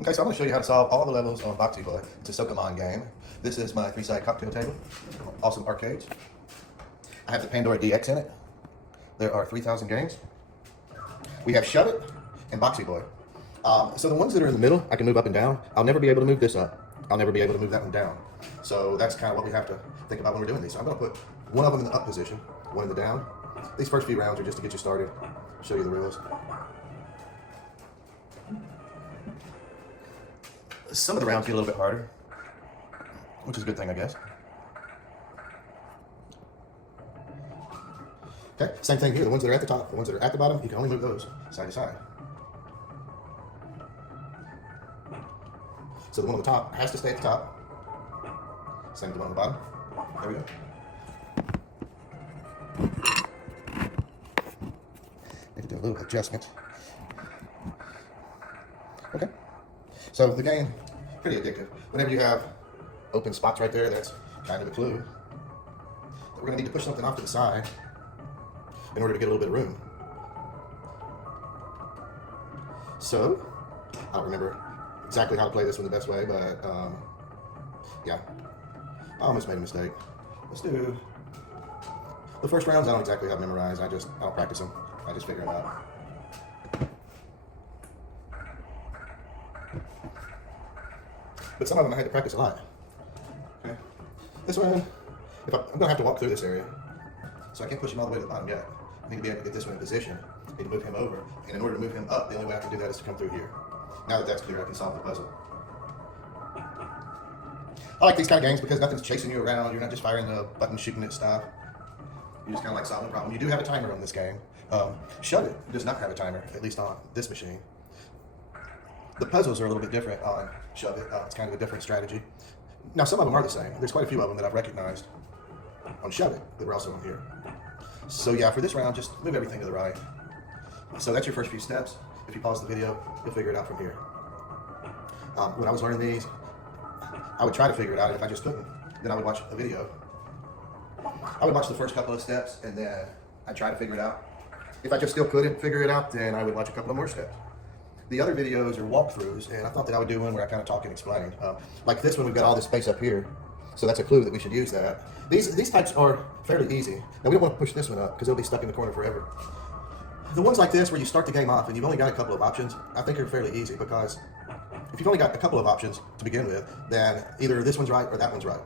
Okay, so I'm going to show you how to solve all the levels on Boxy Boy. It's a soak-a-mon game. This is my three-side cocktail table. Awesome arcades. I have the Pandora DX in it. There are 3,000 games. We have Shove It and Boxy Boy. So the ones that are in the middle, I can move up and down. I'll never be able to move this up. I'll never be able to move that one down. So that's kind of what we have to think about when we're doing these. So I'm going to put one of them in the up position, one in the down. These first few rounds are just to get you started, show you the rules. Some of the rounds get a little bit harder, which is a good thing, I guess. Okay, same thing here. The ones that are at the top, the ones that are at the bottom, you can only move those side to side. So the one on the top has to stay at the top. Same with the one on the bottom. There we go. Need to do a little adjustment. Okay. So the game, pretty addictive. Whenever you have open spots right there, that's kind of a clue that we're going to need to push something off to the side in order to get a little bit of room. So, I don't remember exactly how to play this one the best way, but yeah, I almost made a mistake. Let's do the first rounds. I don't exactly have memorized. I don't practice them. I just figure them out. But some of them I had to practice a lot. Okay, this one, I'm gonna have to walk through this area, so I can't push him all the way to the bottom yet. I need to be able to get this one in position. I need to move him over, and in order to move him up, the only way I can do that is to come through here. Now that that's clear, I can solve the puzzle. I like these kind of games because nothing's chasing you around. You're not just firing the button, shooting at stuff. You just kind of like solving a problem. You do have a timer on this game. Shove It does not have a timer, at least on this machine. The puzzles are a little bit different on Shove It. It's kind of a different strategy. Now, some of them are the same. There's quite a few of them that I've recognized on Shove It that were also on here. So yeah, for this round, just move everything to the right. So that's your first few steps. If you pause the video, you'll figure it out from here. When I was learning these, I would try to figure it out, and if I just couldn't, then I would watch a video. I would watch the first couple of steps, and then I'd try to figure it out. If I just still couldn't figure it out, then I would watch a couple of more steps. The other videos are walkthroughs, and I thought that I would do one where I kind of talk and explain. Like this one, we've got all this space up here, so that's a clue that we should use that. These types are fairly easy. Now, we don't want to push this one up because it'll be stuck in the corner forever. The ones like this where you start the game off and you've only got a couple of options, I think are fairly easy because if you've only got a couple of options to begin with, then either this one's right or that one's right.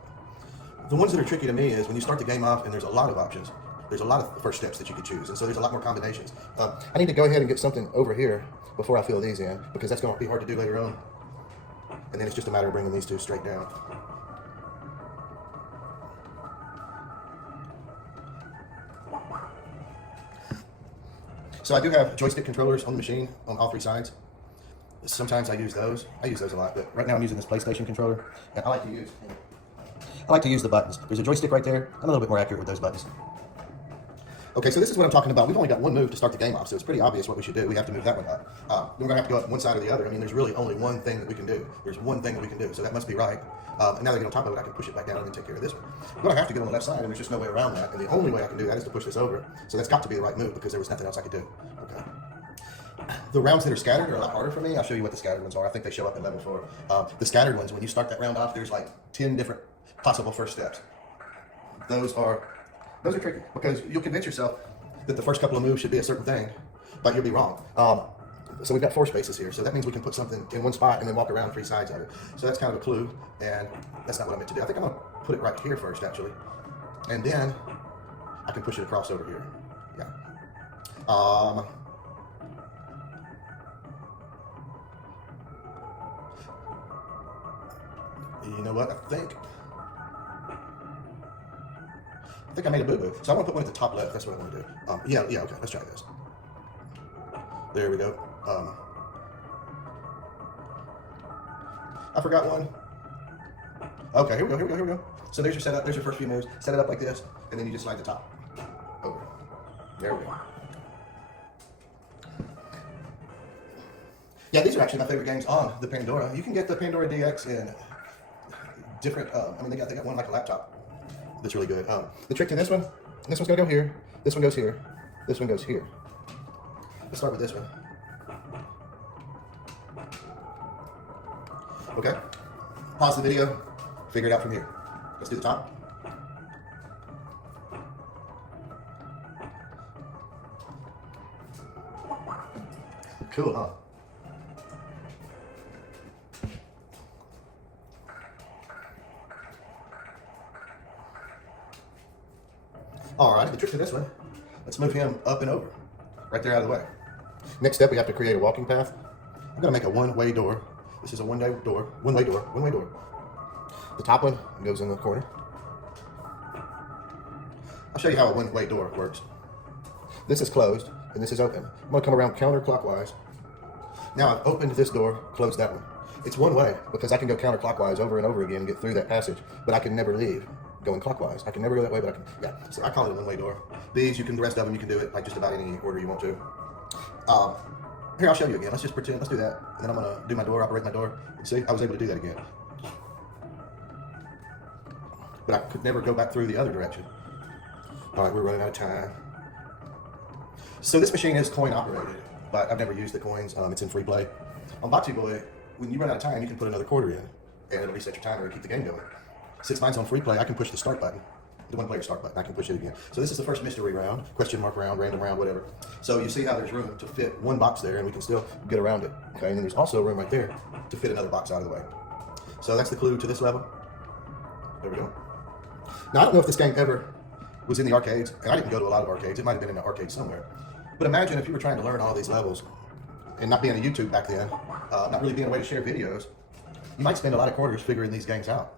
The ones that are tricky to me is when you start the game off and there's a lot of options. There's a lot of first steps that you could choose, and so there's a lot more combinations. I need to go ahead and get something over here before I fill these in, because that's going to be hard to do later on. And then it's just a matter of bringing these two straight down. So I do have joystick controllers on the machine on all three sides. Sometimes I use those. I use those a lot, but right now I'm using this PlayStation controller, and I like to use the buttons. There's a joystick right there. I'm a little bit more accurate with those buttons. Okay, so this is what I'm talking about. We've only got one move to start the game off, so it's pretty obvious what we should do. We have to move that one up. We're going to have to go up one side or the other. I mean, there's really only one thing that we can do. There's one thing that we can do, so that must be right. And now that I get on top of it, I can push it back down and then take care of this one. I'm going to have to get on the left side, and there's just no way around that. And the only way I can do that is to push this over. So that's got to be the right move because there was nothing else I could do. Okay. The rounds that are scattered are a lot harder for me. I'll show you what the scattered ones are. I think they show up in level 4. The scattered ones, when you start that round off, there's like 10 different possible first steps. Those are tricky because you'll convince yourself that the first couple of moves should be a certain thing, but you'll be wrong. So we've got 4 spaces here, so that means we can put something in one spot and then walk around 3 sides of it. So that's kind of a clue, and that's not what I meant to do. I think I'm going to put it right here first, actually, and then I can push it across over here. Yeah. You know what? I think I made a boo-boo. So I want to put one at the top left. That's what I want to do. Yeah, okay. Let's try this. There we go. I forgot one. Okay, here we go. So there's your setup. There's your first few moves. Set it up like this, and then you just slide the top over. There we go. Yeah, these are actually my favorite games on the Pandora. You can get the Pandora DX in different, they got one like a laptop that's really good. The trick to this one's gonna go here, this one goes here, this one goes here. Let's start with this one. Okay? Pause the video, figure it out from here. Let's do the top. Cool, huh? Alright, the trick to this one, let's move him up and over. Right there out of the way. Next step, we have to create a walking path. I'm gonna make a one-way door. This is a one-way door. The top one goes in the corner. I'll show you how a one-way door works. This is closed, and this is open. I'm gonna come around counterclockwise. Now I've opened this door, closed that one. It's one way, because I can go counterclockwise over and over again and get through that passage, but I can never leave going clockwise. I can never go that way, but I can, yeah. So I call it a one-way door. These, the rest of them, you can do it like just about any order you want to. Here, I'll show you again. Let's just pretend, let's do that. And then I'm gonna do my door, operate my door. See, I was able to do that again. But I could never go back through the other direction. All right, we're running out of time. So this machine is coin operated, but I've never used the coins. It's in free play. On Boxy Boy, when you run out of time, you can put another quarter in, and it'll reset your timer and keep the game going. Since mine's on free play, I can push the start button, the one-player start button. I can push it again. So this is the first mystery round, question mark round, random round, whatever. So you see how there's room to fit one box there, and we can still get around it. Okay, and then there's also room right there to fit another box out of the way. So that's the clue to this level. There we go. Now I don't know if this game ever was in the arcades, and I didn't go to a lot of arcades. It might have been in an arcade somewhere. But imagine if you were trying to learn all these levels, and not being a YouTube back then, not really being a way to share videos, you might spend a lot of quarters figuring these games out.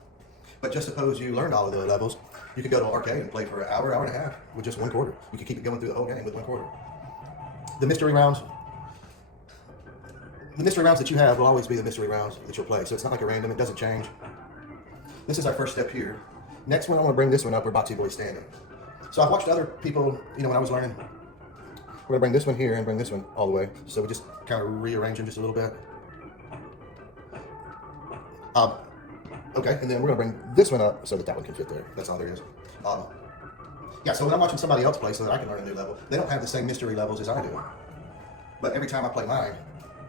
But just suppose you learned all of the levels, you could go to an arcade and play for an hour, hour and a half with just one quarter. You could keep it going through the whole game with one quarter. The mystery rounds that you have will always be the mystery rounds that you'll play. So it's not like a random, it doesn't change. This is our first step here. Next one, I want to bring this one up where Boxy Boy's standing. So I've watched other people, when I was learning. We're gonna bring this one here and bring this one all the way. So we just kind of rearrange them just a little bit. Okay, and then we're gonna bring this one up so that that one can fit there. That's all there is. Yeah, so when I'm watching somebody else play so that I can learn a new level, they don't have the same mystery levels as I do. But every time I play mine,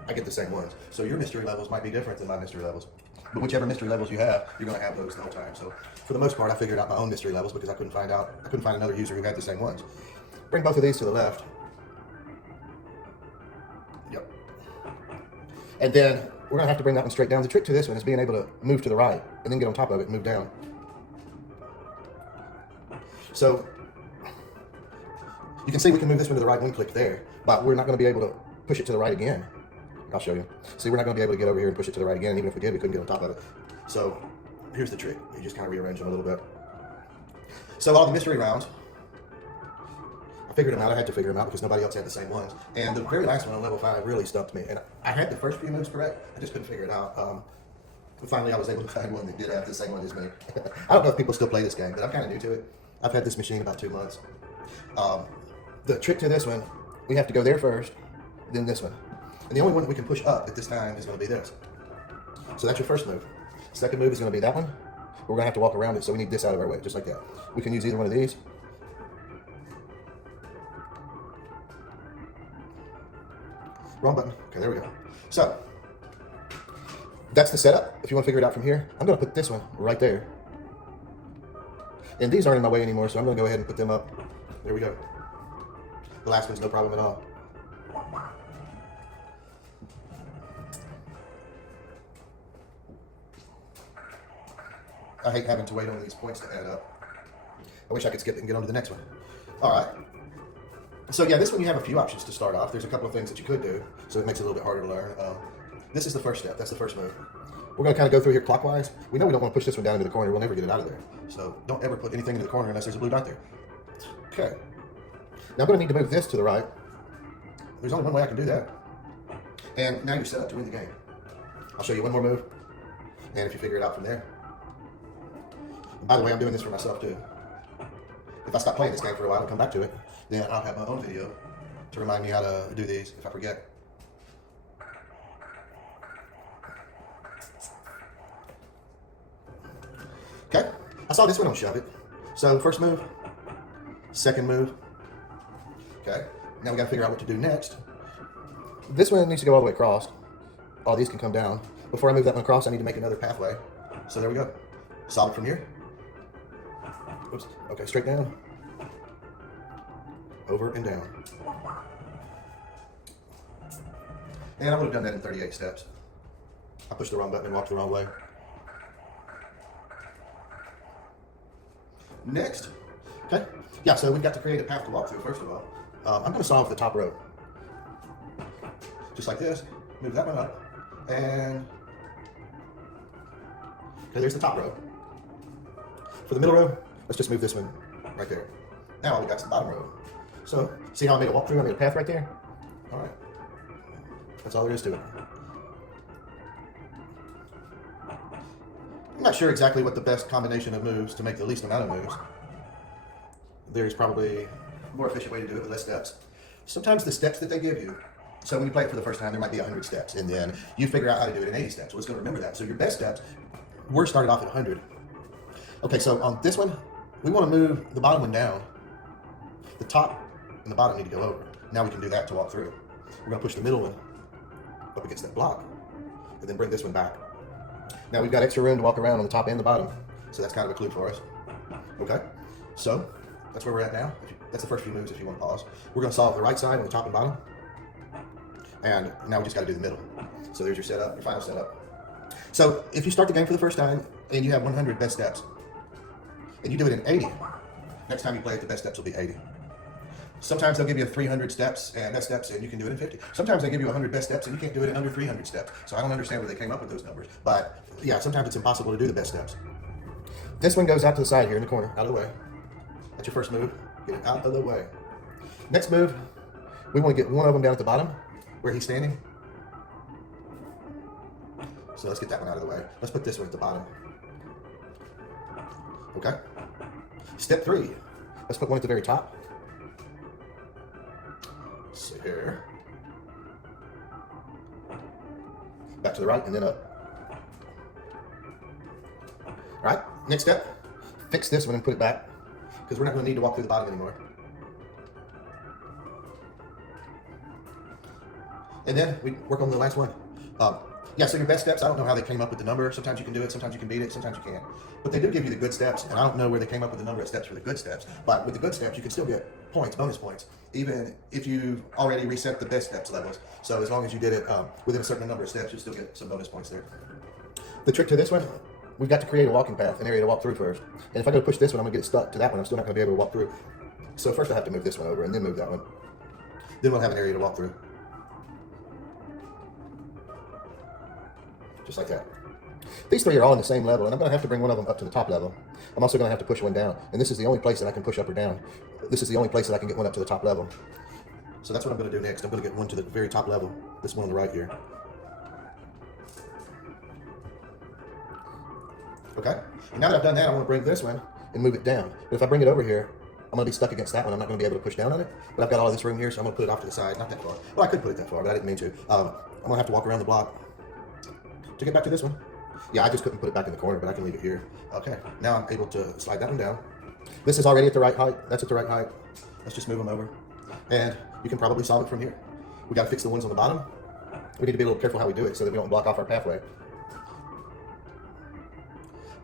I get the same ones. So your mystery levels might be different than my mystery levels. But whichever mystery levels you have, you're gonna have those the whole time. So for the most part, I figured out my own mystery levels because I couldn't find another user who had the same ones. Bring both of these to the left. Yep. And then we're gonna have to bring that one straight down. The trick to this one is being able to move to the right and then get on top of it and move down. So you can see we can move this one to the right one click there, but we're not gonna be able to push it to the right again. I'll show you. See, we're not gonna be able to get over here and push it to the right again, and even if we did, we couldn't get on top of it. So here's the trick. You just kind of rearrange them a little bit. So all the mystery rounds, I figured them out. I had to figure them out because nobody else had the same ones. And the very last one on level 5 really stumped me. And I had the first few moves correct. I just couldn't figure it out. And finally, I was able to find one that did have the same one as me. I don't know if people still play this game, but I'm kind of new to it. I've had this machine about 2 months. The trick to this one, we have to go there first, then this one. And the only one that we can push up at this time is going to be this. So that's your first move. Second move is going to be that one. We're going to have to walk around it, so we need this out of our way, just like that. We can use either one of these. Wrong button. Okay, there we go. So that's the setup. If you want to figure it out from here, I'm going to put this one right there. And these aren't in my way anymore, so I'm going to go ahead and put them up. There we go. The last one's no problem at all. I hate having to wait on these points to add up. I wish I could skip it and get on to the next one. All right. So yeah, this one you have a few options to start off. There's a couple of things that you could do, so it makes it a little bit harder to learn. This is the first step. That's the first move. We're going to kind of go through here clockwise. We know we don't want to push this one down into the corner. We'll never get it out of there. So don't ever put anything into the corner unless there's a blue dot there. Okay. Now I'm going to need to move this to the right. There's only one way I can do that. And now you're set up to win the game. I'll show you one more move. And if you figure it out from there. And by the way, I'm doing this for myself too. If I stop playing this game for a while and come back to it, then I'll have my own video to remind me how to do these if I forget. Okay, I saw this one on Shove It. So first move, second move. Okay, now we gotta figure out what to do next. This one needs to go all the way across. All these can come down. before I move that one across, I need to make another pathway. So there we go. Solve it from here. Oops. Okay, straight down. Over and down. And I would have done that in 38 steps. I pushed the wrong button and walked the wrong way. Next. Okay. Yeah, so we've got to create a path to walk through, first of all. I'm going to solve the top row. Just like this. Move that one up. And okay, there's the top row. For the middle row, let's just move this one right there. Now all we got is the bottom row. So, see how I made a walk through? I made a path right there? All right. That's all there is to it. I'm not sure exactly what the best combination of moves to make the least amount of moves. There's probably a more efficient way to do it with less steps. Sometimes the steps that they give you, so when you play it for the first time, there might be 100 steps, and then you figure out how to do it in 80 steps. Well, it's going to remember that. So your best steps, we're started off at 100. Okay, so on this one, we want to move the bottom one down. The top and the bottom need to go over. Now we can do that to walk through. We're going to push the middle one up against that block, and then bring this one back. Now we've got extra room to walk around on the top and the bottom, so that's kind of a clue for us. Okay, so that's where we're at now. That's the first few moves if you want to pause. We're going to solve the right side on the top and bottom, and now we just got to do the middle. So there's your setup, your final setup. So if you start the game for the first time and you have 100 best steps, and you do it in 80, next time you play it, the best steps will be 80. Sometimes they'll give you 300 steps and best steps, and you can do it in 50. Sometimes they give you 100 best steps, and you can't do it in under 300 steps. So I don't understand where they came up with those numbers. But yeah, sometimes it's impossible to do the best steps. This one goes out to the side here in the corner, out of the way. That's your first move. Get it out of the way. Next move, we want to get one of them down at the bottom where he's standing. So let's get that one out of the way. Let's put this one at the bottom. Okay. Step 3. Let's put one at the very top. Let's see here. Back to the right and then up. All right, next step. Fix this one and put it back, because we're not going to need to walk through the bottom anymore. And then we work on the last one. Yeah, so your best steps, I don't know how they came up with the number. Sometimes you can do it, sometimes you can beat it, sometimes you can't. But they do give you the good steps, and I don't know where they came up with the number of steps for the good steps. But with the good steps, you can still get points, bonus points, even if you've already reset the best steps levels. So as long as you did it within a certain number of steps, you'll still get some bonus points there. The trick to this one, we've got to create a walking path, an area to walk through first. And if I go to push this one, I'm going to get stuck to that one. I'm still not going to be able to walk through. So first I have to move this one over and then move that one. Then we'll have an area to walk through. Just like that. These three are all on the same level, and I'm going to have to bring one of them up to the top level. I'm also going to have to push one down, and this is the only place that I can push up or down. This is the only place that I can get one up to the top level. So that's what I'm going to do next. I'm going to get one to the very top level. This one on the right here. Okay? And now that I've done that, I want to bring this one and move it down. But if I bring it over here, I'm going to be stuck against that one. I'm not going to be able to push down on it. But I've got all of this room here, so I'm going to put it off to the side. Not that far. Well, I could put it that far, but I didn't mean to. I'm going to have to walk around the block to get back to this one. Yeah, I just couldn't put it back in the corner, but I can leave it here. Okay, now I'm able to slide that one down. This is already at the right height. That's at the right height. Let's just move them over. And you can probably solve it from here. We got to fix the ones on the bottom. We need to be a little careful how we do it so that we don't block off our pathway.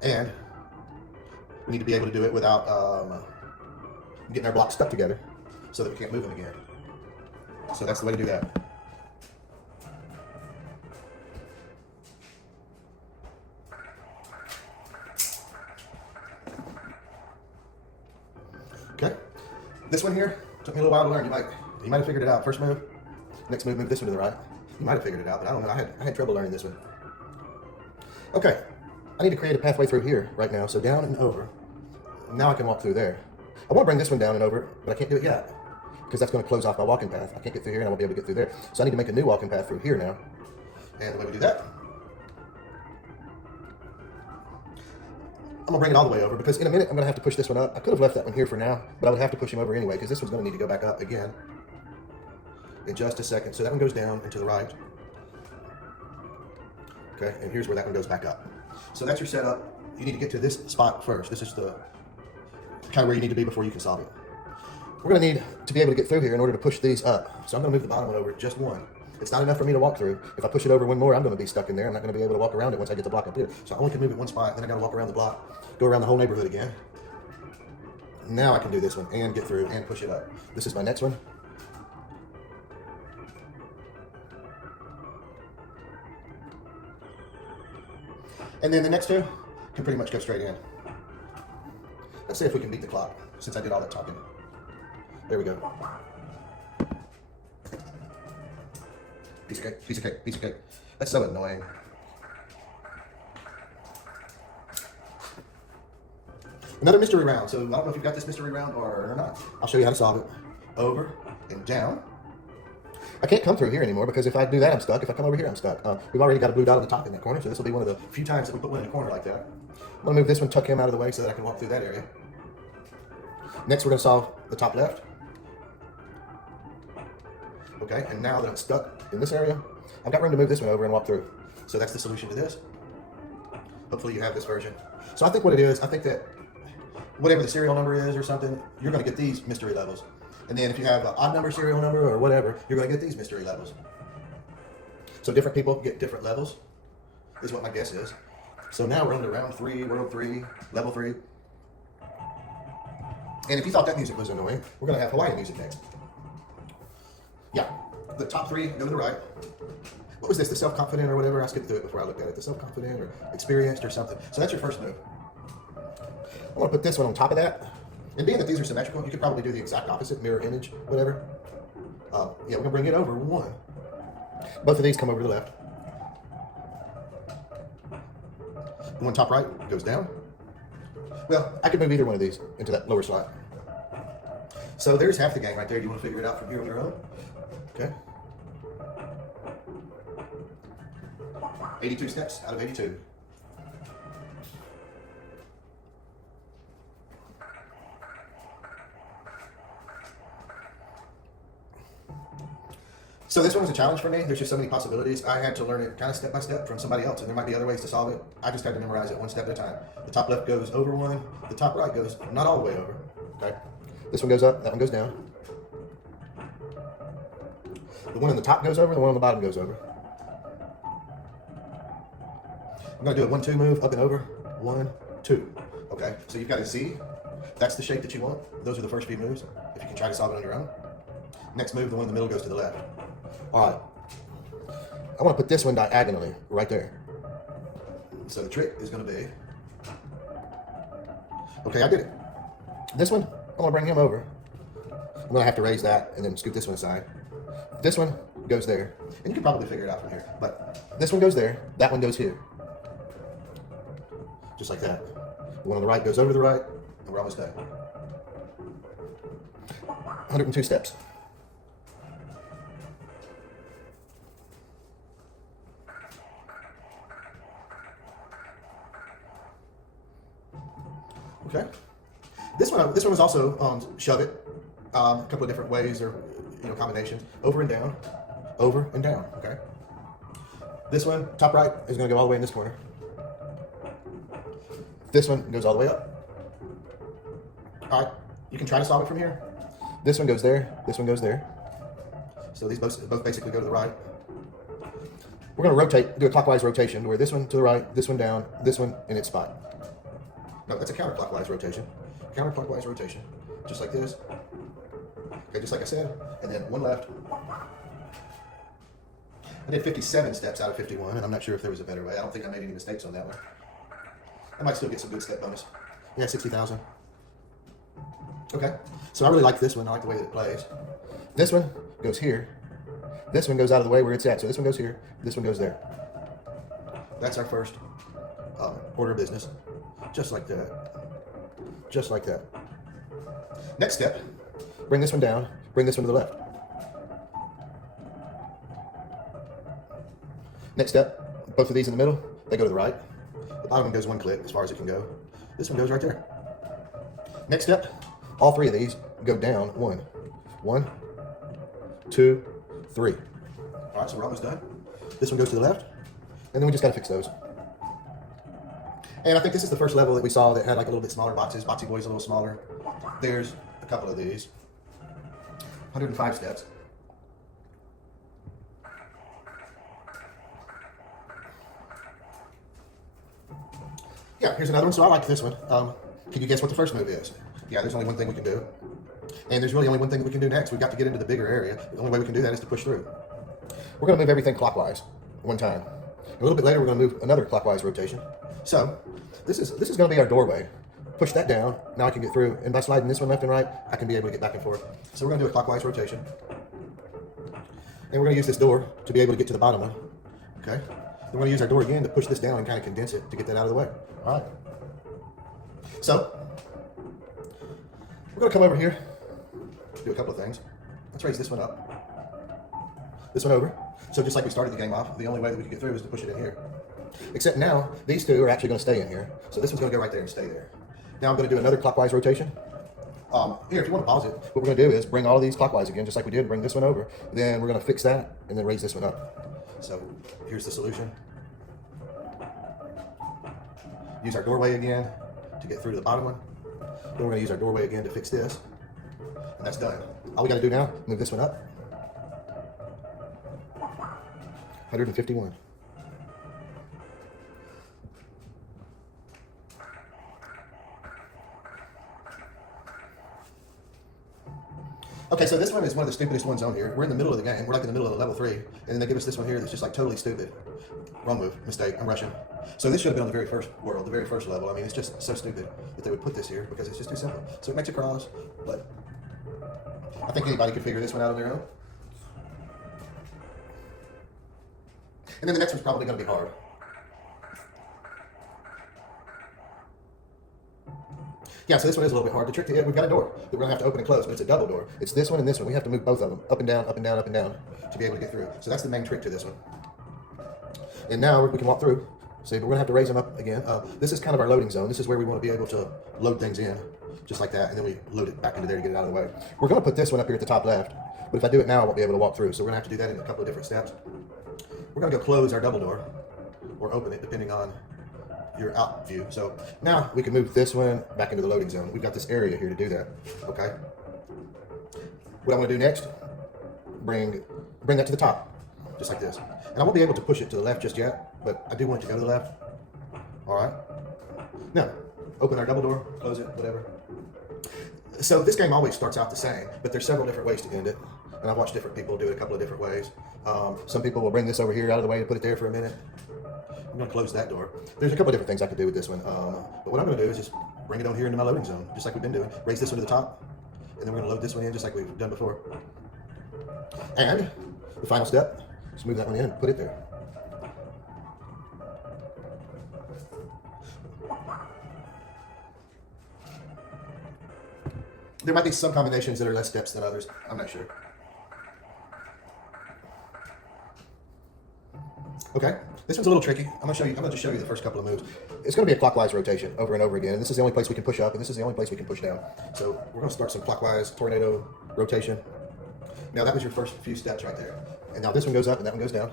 And we need to be able to do it without getting our blocks stuck together so that we can't move them again. So that's the way to do that. Okay, this one here took me a little while to learn. You might have figured it out. First move, next move this one to the right. You might have figured it out, but I don't know. I had trouble learning this one. Okay, I need to create a pathway through here right now. So down and over. Now I can walk through there. I want to bring this one down and over, but I can't do it yet because that's going to close off my walking path. I can't get through here, and I won't be able to get through there. So I need to make a new walking path through here now. And the way we do that, I'm going to bring it all the way over because in a minute I'm going to have to push this one up. I could have left that one here for now, but I would have to push him over anyway because this one's going to need to go back up again in just a second. So that one goes down and to the right. Okay, and here's where that one goes back up. So that's your setup. You need to get to this spot first. This is the kind of where you need to be before you can solve it. We're going to need to be able to get through here in order to push these up. So I'm going to move the bottom one over just one. It's not enough for me to walk through. If I push it over one more, I'm going to be stuck in there. I'm not going to be able to walk around it once I get the block up here. So I only can move it one spot, then I got to walk around the block, go around the whole neighborhood again. Now I can do this one and get through and push it up. This is my next one. And then the next two can pretty much go straight in. Let's see if we can beat the clock, since I did all that talking. There we go. Piece of cake, piece of cake, piece of cake. That's so annoying. Another mystery round. So I don't know if you've got this mystery round or not. I'll show you how to solve it. Over and down. I can't come through here anymore because if I do that, I'm stuck. If I come over here, I'm stuck. We've already got a blue dot on the top in that corner, so this will be one of the few times that we put one in a corner like that. I'm going to move this one, tuck him out of the way so that I can walk through that area. Next, we're going to solve the top left. Okay, and now that I'm stuck in this area, I've got room to move this one over and walk through. So that's the solution to this. Hopefully you have this version. So I think what it is, I think that whatever the serial number is or something, you're going to get these mystery levels. And then if you have an odd number serial number or whatever, you're going to get these mystery levels. So different people get different levels, is what my guess is. So now we're on to round 3, world 3, level 3. And if you thought that music was annoying, we're going to have Hawaiian music next. Yeah, the top 3 go to the right. What was this, the self-confident or whatever? I skipped through it before I looked at it. The self-confident or experienced or something. So that's your first move. I want to put this one on top of that. And being that these are symmetrical, you could probably do the exact opposite, mirror image, whatever. Yeah, we're going to bring it over 1. Both of these come over to the left. The one top right goes down. Well, I could move either one of these into that lower slot. So there's half the game right there. Do you want to figure it out from here on your own? Okay. 82 steps out of 82. So this one was a challenge for me. There's just so many possibilities. I had to learn it kind of step by step from somebody else, and there might be other ways to solve it. I just had to memorize it one step at a time. The top left goes over 1. The top right goes not all the way over. Okay. This one goes up. That one goes down. The one on the top goes over. The one on the bottom goes over. I'm going to do a 1-2 move, up and over. 1, 2. Okay. So you've got a Z. That's the shape that you want. Those are the first few moves. If you can try to solve it on your own. Next move, the one in the middle goes to the left. All right. I want to put this one diagonally right there. So the trick is going to be, okay, I did it. This one, I want to bring him over. I'm going to have to raise that and then scoot this one aside. This one goes there. And you can probably figure it out from here. But this one goes there. That one goes here. Just like that. The one on the right goes over to the right. And we're almost done. 102 steps. Okay. This one was also shove it. A couple of different ways or combinations. Over and down. Over and down. Okay. This one, top right, is going to go all the way in this corner. This one goes all the way up. All right. You can try to solve it from here. This one goes there. This one goes there. So these both basically go to the right. We're going to rotate, do a clockwise rotation where this one to the right, this one down, this one in its spot. No, that's a counterclockwise rotation. Counterclockwise rotation. Just like this. Okay, just like I said. And then one left. I did 57 steps out of 51, and I'm not sure if there was a better way. I don't think I made any mistakes on that one. I might still get some good step bonus. Yeah, 60,000. Okay, so I really like this one. I like the way that it plays. This one goes here. This one goes out of the way where it's at. So this one goes here. This one goes there. That's our first order of business. Just like that. Just like that. Next step, bring this one down, bring this one to the left. Next step, both of these in the middle, they go to the right. The bottom one goes one click as far as it can go. This one goes right there. Next step, all 3 of these go down 1. 1, 2, 3. All right, so we're almost done. This one goes to the left, and then we just got to fix those. And I think this is the first level that we saw that had like a little bit smaller boxes. Boxy Boy's a little smaller. There's a couple of these. 105 steps. Yeah, here's another one. So I like this one. Can you guess what the first move is? Yeah, there's only one thing we can do. And there's really only one thing we can do next. We've got to get into the bigger area. The only way we can do that is to push through. We're going to move everything clockwise one time. A little bit later, we're going to move another clockwise rotation. So this is going to be our doorway. Push that down. Now I can get through. And by sliding this one left and right, I can be able to get back and forth. So we're going to do a clockwise rotation. And we're going to use this door to be able to get to the bottom one. Okay? Then we're going to use our door again to push this down and kind of condense it to get that out of the way. All right. So we're going to come over here, do a couple of things. Let's raise this one up. This one over. So just like we started the game off, the only way that we could get through is to push it in here. Except now, these two are actually going to stay in here. So this one's going to go right there and stay there. Now I'm going to do another clockwise rotation. Here, if you want to pause it, what we're going to do is bring all of these clockwise again, just like we did, bring this one over. Then we're going to fix that and then raise this one up. So here's the solution. Use our doorway again to get through to the bottom one. Then we're going to use our doorway again to fix this. And that's done. All we got to do now, move this one up. 151. Okay, so this one is one of the stupidest ones on here. We're in the middle of the game. We're like in the middle of level 3. And then they give us this one here that's just like totally stupid. Wrong move. Mistake. I'm rushing. So this should have been on the very first world, the very first level. I mean, it's just so stupid that they would put this here because it's just too simple. So it makes a cross, but I think anybody could figure this one out on their own. And then the next one's probably going to be hard. Yeah, so this one is a little bit hard. The trick to it, we've got a door that we're going to have to open and close, but it's a double door. It's this one and this one. We have to move both of them up and down, up and down, up and down to be able to get through. So that's the main trick to this one. And now we can walk through. See, but we're going to have to raise them up again. This is kind of our loading zone. This is where we want to be able to load things in, just like that, and then we load it back into there to get it out of the way. We're going to put this one up here at the top left, but if I do it now, I won't be able to walk through. So we're going to have to do that in a couple of different steps. We're going to go close our double door, or open it, depending on your out view. So now we can move this one back into the loading zone. We've got this area here to do that. Okay. What I'm going to do next, bring that to the top, just like this. And I won't be able to push it to the left just yet, but I do want it to go to the left. All right. Now, open our double door, close it, whatever. So this game always starts out the same, but there's several different ways to end it. And I've watched different people do it a couple of different ways. Some people will bring this over here out of the way and put it there for a minute. I'm going to close that door. There's a couple of different things I could do with this one. But what I'm going to do is just bring it on here into my loading zone, just like we've been doing. Raise this one to the top, and then we're going to load this one in just like we've done before. And the final step, just move that one in and put it there. There might be some combinations that are less steps than others. I'm not sure. Okay, this one's a little tricky. I'm gonna just show you the first couple of moves. It's gonna be a clockwise rotation over and over again, and this is the only place we can push up, and this is the only place we can push down. So we're gonna start some clockwise tornado rotation. Now that was your first few steps right there. And now this one goes up and that one goes down.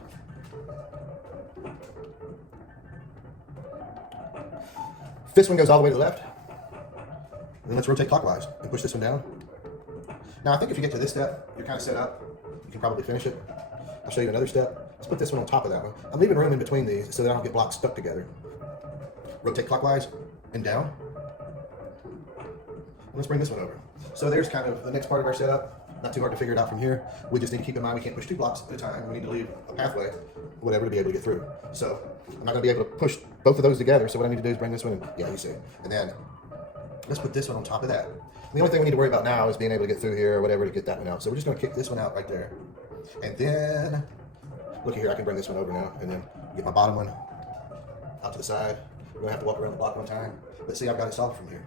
This one goes all the way to the left. And then let's rotate clockwise and push this one down. Now I think if you get to this step, you're kind of set up. You can probably finish it. I'll show you another step. Let's put this one on top of that one. I'm leaving room in between these so that I don't get blocks stuck together. Rotate clockwise and down. And let's bring this one over. So there's kind of the next part of our setup. Not too hard to figure it out from here. We just need to keep in mind we can't push 2 blocks at a time. We need to leave a pathway, whatever, to be able to get through. So I'm not going to be able to push both of those together. So what I need to do is bring this one in. Yeah, you see. And then let's put this one on top of that. And the only thing we need to worry about now is being able to get through here or whatever to get that one out. So we're just going to kick this one out right there. And then, look here, I can bring this one over now and then get my bottom one out to the side. We're going to have to walk around the block one time. But see, I've got it solved from here.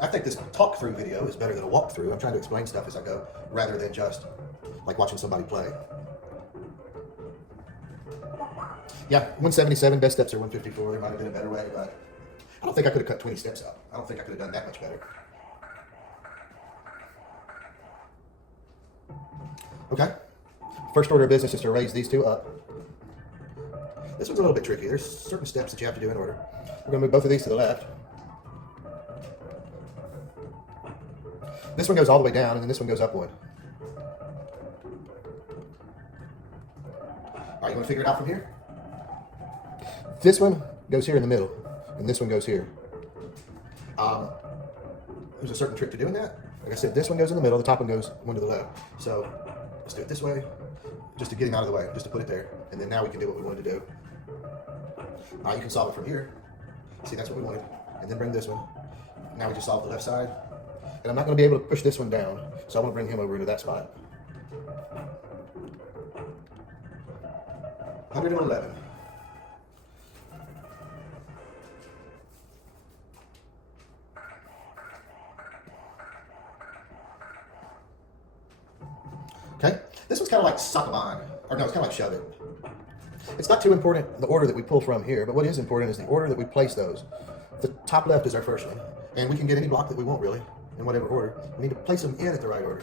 I think this talk-through video is better than a walk-through. I'm trying to explain stuff as I go, rather than just like watching somebody play. Yeah, 177, best steps are 154. There might have been a better way, but I don't think I could have cut 20 steps out. I don't think I could have done that much better. Okay, first order of business is to raise these two up. This one's a little bit tricky. There's certain steps that you have to do in order. We're going to move both of these to the left. This one goes all the way down, and then this one goes up one. All right, you want to figure it out from here? This one goes here in the middle, and this one goes here. There's a certain trick to doing that. Like I said, this one goes in the middle, the top one goes one to the left. So let's do it this way, just to get him out of the way, just to put it there. And then now we can do what we wanted to do. Now you can solve it from here. See, that's what we wanted. And then bring this one. Now we just solve the left side. And I'm not going to be able to push this one down, so I want to bring him over into that spot. 111. Okay, this one's kind of like Sakaban, or no, it's kind of like Shove It. It's not too important the order that we pull from here, but what is important is the order that we place those. The top left is our first one, and we can get any block that we want really, in whatever order. We need to place them in at the right order.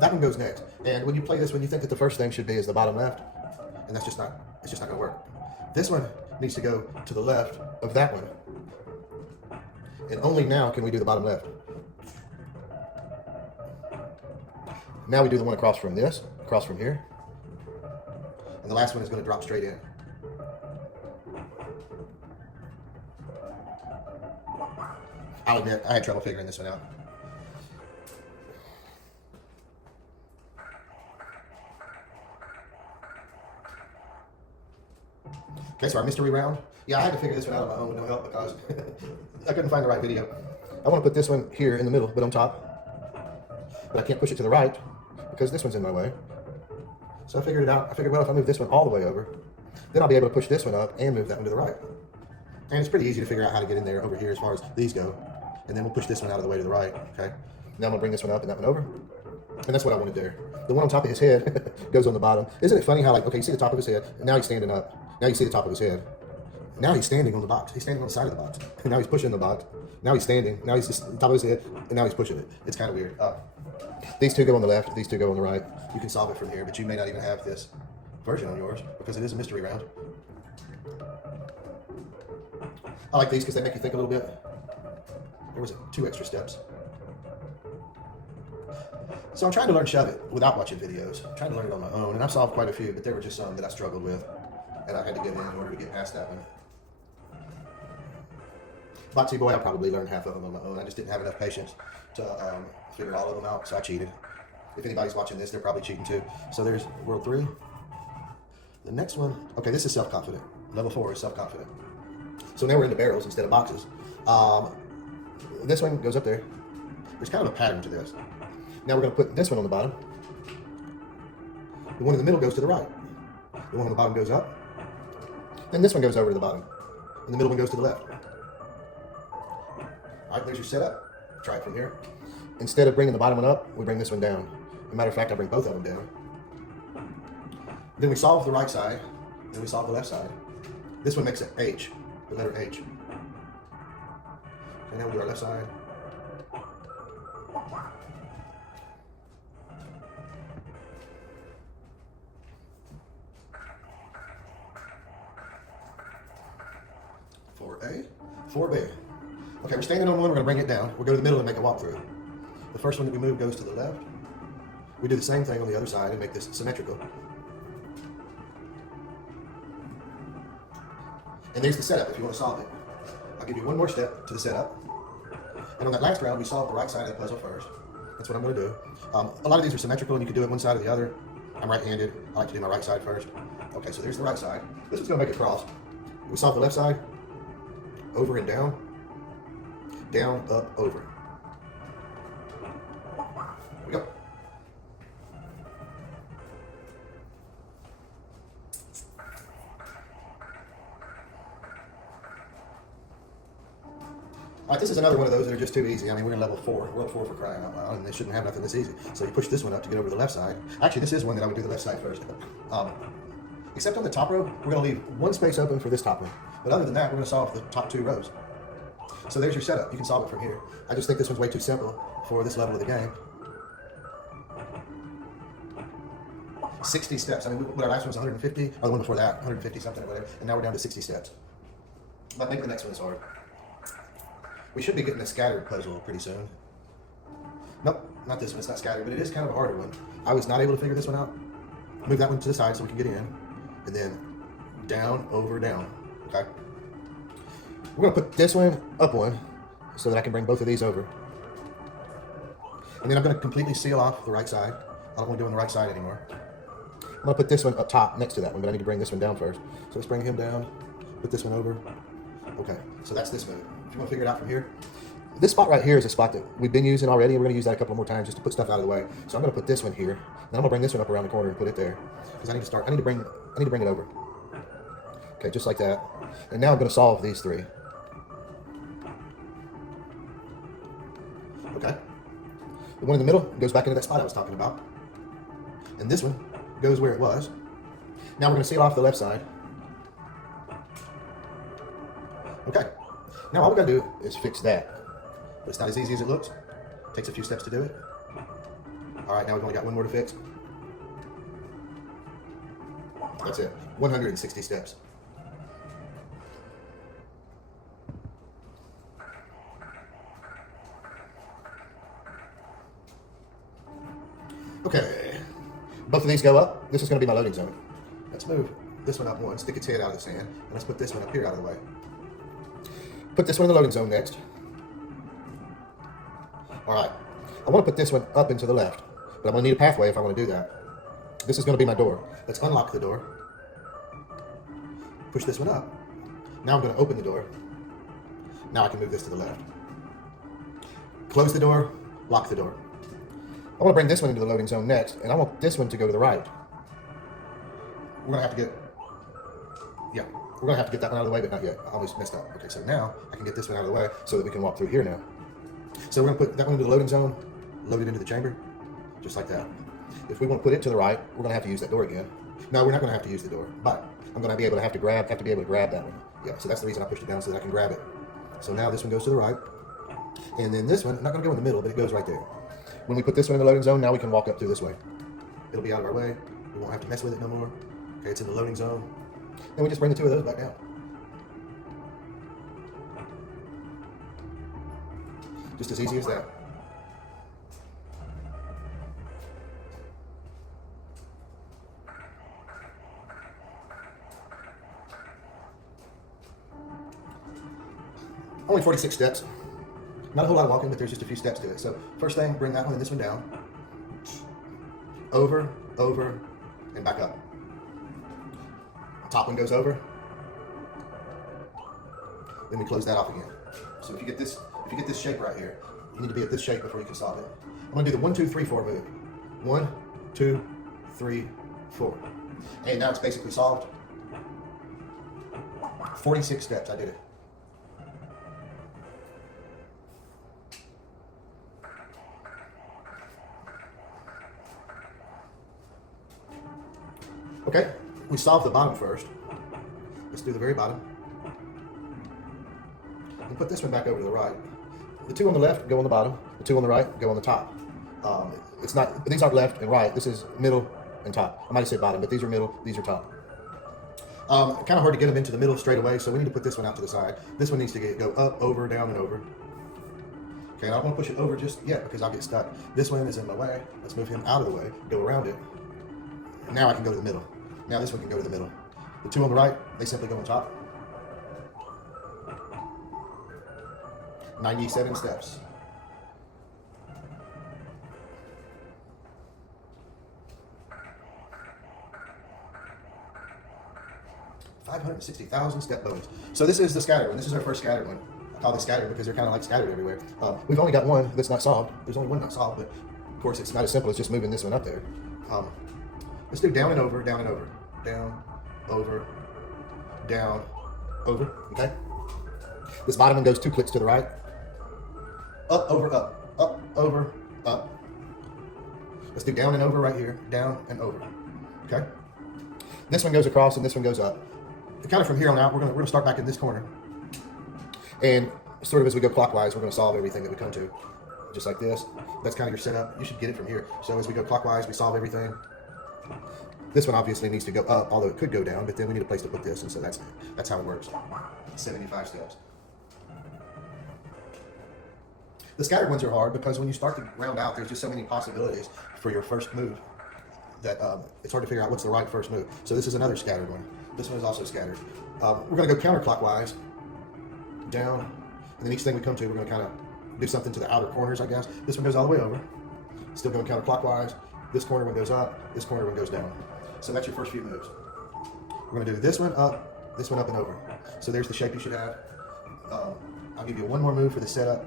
That one goes next, and when you play this one, you think that the first thing should be is the bottom left, and that's just not, it's just not going to work. This one needs to go to the left of that one, and only now can we do the bottom left. Now we do the one across from this, across from here. And the last one is going to drop straight in. I'll admit, I had trouble figuring this one out. Okay, so our mystery round. Yeah, I had to figure this one out on my own with no help because I couldn't find the right video. I want to put this one here in the middle, but on top. But I can't push it to the right because this one's in my way. So I figured it out. I figured, well, if I move this one all the way over, then I'll be able to push this one up and move that one to the right. And it's pretty easy to figure out how to get in there over here as far as these go. And then we'll push this one out of the way to the right, okay? Now I'm gonna bring this one up and that one over. And that's what I wanted there. The one on top of his head goes on the bottom. Isn't it funny how, like, okay, you see the top of his head, and now he's standing up. Now you see the top of his head. Now he's standing on the box. He's standing on the side of the box. And now he's pushing the box. Now he's standing. Now he's just on top of his head, and now he's pushing it. It's kind of weird. These two go on the left. These two go on the right. You can solve it from here, but you may not even have this version on yours because it is a mystery round. I like these because they make you think a little bit. There was 2 extra steps. So I'm trying to learn Shove It without watching videos. I'm trying to learn it on my own, and I've solved quite a few, but there were just some that I struggled with, and I had to get in order to get past that one. Boxy Boy, I probably learned half of them on my own. I just didn't have enough patience to figure all of them out, so I cheated. If anybody's watching this, they're probably cheating too. So there's World 3. The next one, okay, this is self-confident. Level 4 is self-confident. So now we're into barrels instead of boxes. This one goes up there. There's kind of a pattern to this. Now we're going to put this one on the bottom. The one in the middle goes to the right. The one on the bottom goes up. Then this one goes over to the bottom. And the middle one goes to the left. All right, there's your setup. Try it from here. Instead of bringing the bottom one up, we bring this one down. As a matter of fact, I bring both of them down. Then we solve the right side. Then we solve the left side. This one makes it H, the letter H. And now we do our left side. A, 4B. Okay, we're standing on one, we're going to bring it down. We'll go to the middle and make a walkthrough. The first one that we move goes to the left. We do the same thing on the other side and make this symmetrical. And there's the setup if you want to solve it. I'll give you one more step to the setup. And on that last round, we solve the right side of the puzzle first. That's what I'm going to do. A lot of these are symmetrical and you can do it one side or the other. I'm right-handed. I like to do my right side first. Okay, so there's the right side. This is going to make a cross. We solve the left side. Over and down. Down, up, over. Here we go. All right, this is another one of those that are just too easy. I mean, we're in level 4, world 4 for crying out loud, and they shouldn't have nothing this easy. So you push this one up to get over to the left side. Actually, this is one that I would do the left side first. Except on the top row, we're going to leave one space open for this top row. But other than that, we're going to solve the top 2 rows. So there's your setup. You can solve it from here. I just think this one's way too simple for this level of the game. 60 steps. I mean, our last one was 150, or the one before that, 150 something or whatever, and now we're down to 60 steps. But maybe the next one is hard. We should be getting a scattered puzzle pretty soon. Nope, not this one. It's not scattered, but it is kind of a harder one. I was not able to figure this one out. Move that one to the side so we can get in, and then down, over, down. Okay. We're going to put this one up one so that I can bring both of these over. And then I'm going to completely seal off the right side. I don't want to do on the right side anymore. I'm going to put this one up top next to that one, but I need to bring this one down first. So let's bring him down, put this one over. Okay, so that's this move. If you want to figure it out from here, this spot right here is a spot that we've been using already. We're going to use that a couple more times just to put stuff out of the way. So I'm going to put this one here. Then I'm going to bring this one up around the corner and put it there. Because I need to bring it over. Okay, just like that. And now I'm going to solve these three. Okay. The one in the middle goes back into that spot I was talking about. And this one goes where it was. Now we're going to seal off the left side. Okay. Now all we got to do is fix that. But it's not as easy as it looks. It takes a few steps to do it. All right, now we've only got one more to fix. That's it. 160 steps. Okay. Both of these go up. This is going to be my loading zone. Let's move this one up one, stick its head out of the sand, and let's put this one up here out of the way. Put this one in the loading zone next. All right, I want to put this one up and to the left, but I'm going to need a pathway if I want to do that. This is going to be my door. Let's unlock the door. Push this one up. Now I'm going to open the door. Now I can move this to the left. Close the door, lock the door. I want to bring this one into the loading zone next, and I want this one to go to the right. We're going to have to get that one out of the way, but not yet. I almost messed up. Okay, so now I can get this one out of the way so that we can walk through here now. So we're going to put that one into the loading zone, load it into the chamber, just like that. If we want to put it to the right, we're going to have to use that door again. No, we're not going to have to use the door, but I'm going to be able to grab that one. Yeah, so that's the reason I pushed it down so that I can grab it. So now this one goes to the right, and then this one, not going to go in the middle, but it goes right there. When we put this one in the loading zone, now we can walk up through this way. It'll be out of our way. We won't have to mess with it no more. Okay, it's in the loading zone. Then we just bring the two of those back down. Just as easy as that. Only 46 steps. Not a whole lot of walking, but there's just a few steps to it. So first thing, bring that one and this one down. Over, over, and back up. Top one goes over. Then we close that off again. So if you get this shape right here, you need to be at this shape before you can solve it. I'm going to do the 1, 2, 3, 4 move. 1, 2, 3, 4. And now it's basically solved. 46 steps, I did it. Okay, we solved the bottom first. Let's do the very bottom. And put this one back over to the right. The two on the left go on the bottom. The two on the right go on the top. These aren't left and right. This is middle and top. I might have said bottom, but these are middle, these are top. Kind of hard to get them into the middle straight away, so we need to put this one out to the side. This one needs to go up, over, down, and over. Okay, I don't want to push it over just yet because I'll get stuck. This one is in my way. Let's move him out of the way, go around it. Now I can go to the middle. Now this one can go to the middle. The two on the right, they simply go on top. 97 steps. $560,000 step bonus. So this is the scattered one. This is our first scattered one. I call this scattered because they're kind of like scattered everywhere. We've only got one that's not solved. There's only one not solved, but of course it's not as simple as just moving this one up there. Let's do down and over, down and over. Down, over, down, over, okay? This bottom one goes 2 clicks to the right. Up, over, up. Let's do down and over right here, down and over, okay? This one goes across and this one goes up. And kind of from here on out, we're gonna start back in this corner. And sort of as we go clockwise, we're gonna solve everything that we come to. Just like this. That's kind of your setup. You should get it from here. So as we go clockwise, we solve everything. This one obviously needs to go up, although it could go down, but then we need a place to put this, and so that's how it works. 75 steps. The scattered ones are hard because when you start to round out, there's just so many possibilities for your first move that it's hard to figure out what's the right first move. So this is another scattered one. This one is also scattered. We're going to go counterclockwise down, and then each thing we come to, we're going to kind of do something to the outer corners, I guess. This one goes all the way over, still going counterclockwise. This corner one goes up, this corner one goes down. So that's your first few moves. We're going to do this one up and over. So there's the shape you should have. I'll give you one more move for the setup.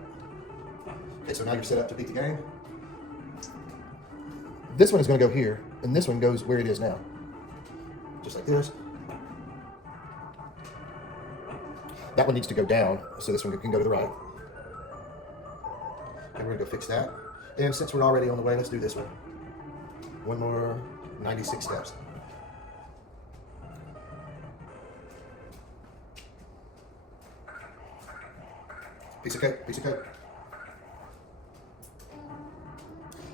Okay, so now you're set up to beat the game. This one is going to go here, and this one goes where it is now. Just like this. That one needs to go down, so this one can go to the right. And we're going to go fix that. And since we're already on the way, let's do this one. One more 96 steps. Piece of cake, piece of cake.